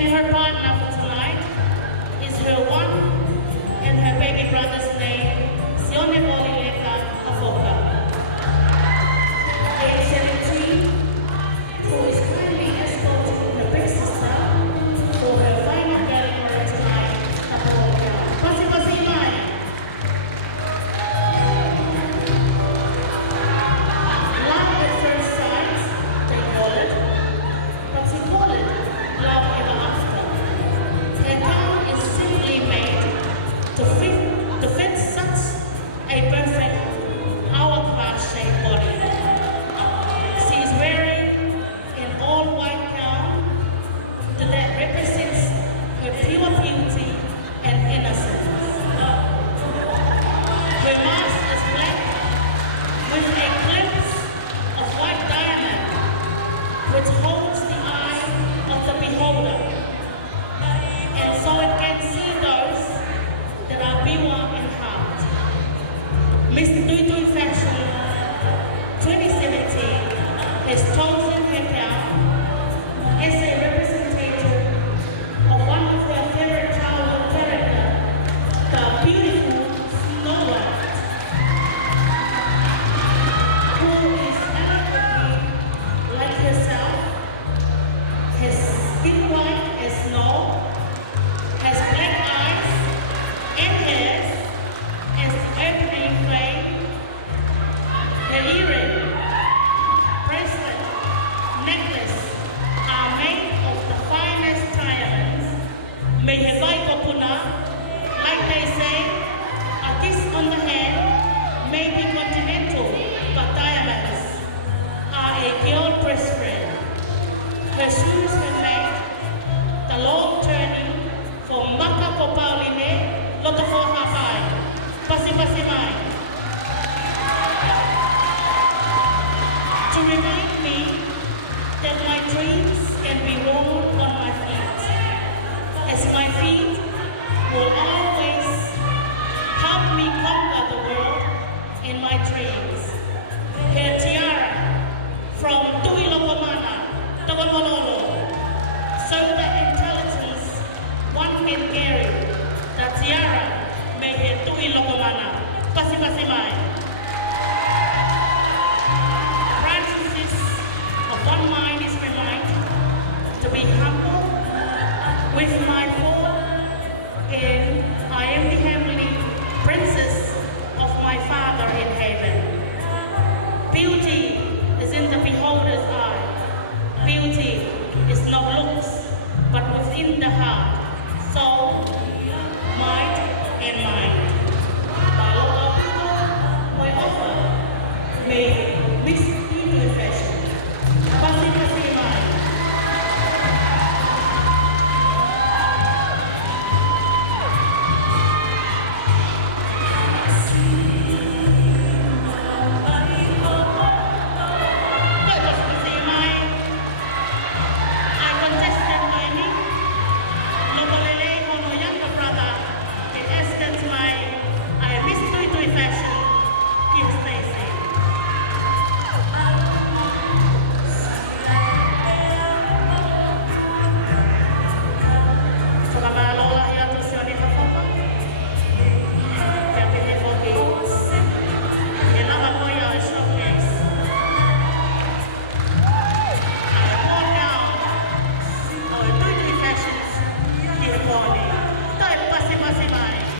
And her partner for tonight is her one and her baby brother's name, Sione Bolileka Afoka, age 17, who is currently escorting her big sister for her final gathering tonight at the hotel. Pasi pasi mai. Love at first sight, they call it, but they call it love ever after. Her gown is simply made to fit such a perfect hourglass-shaped body. She is wearing an all-white gown that represents her pure beauty and innocence. Her mask is black with a glimpse of white diamond, which holds the eye of the beholder, and so it can see those that are pure in heart. Miss Tui Tui Fashion 2017 has chosen her gown as a representative of one of her favorite childhood characters, the beautiful Snow White, who is elegantly like herself, has skin white as snow, has black eyes and hairs as the opening flame. Her earring, bracelet, necklace are made of the finest diamonds. May her Vaiko Puna, like they say, a kiss on the hand may be continental, but diamonds are a girl best friend. Her shoes have made the long journey from Maka Kopauline, Lotofo Hapai, Pasi Pasi Mai, to remind me that my dreams can be worn on my feet, as my feet will always help me conquer the world in my dreams. Her tiara from Tui Lokomana, Togonololo, so the intelligence one can carry. The tiara may hear Tui Lokomana, Pasi Pasi Mai. Practices of one mind is my mind, to be humble with my fault, and I am the heavenly princess of my Father in heaven. Beauty is in the beholder's eye. Beauty is not looks, but within the heart.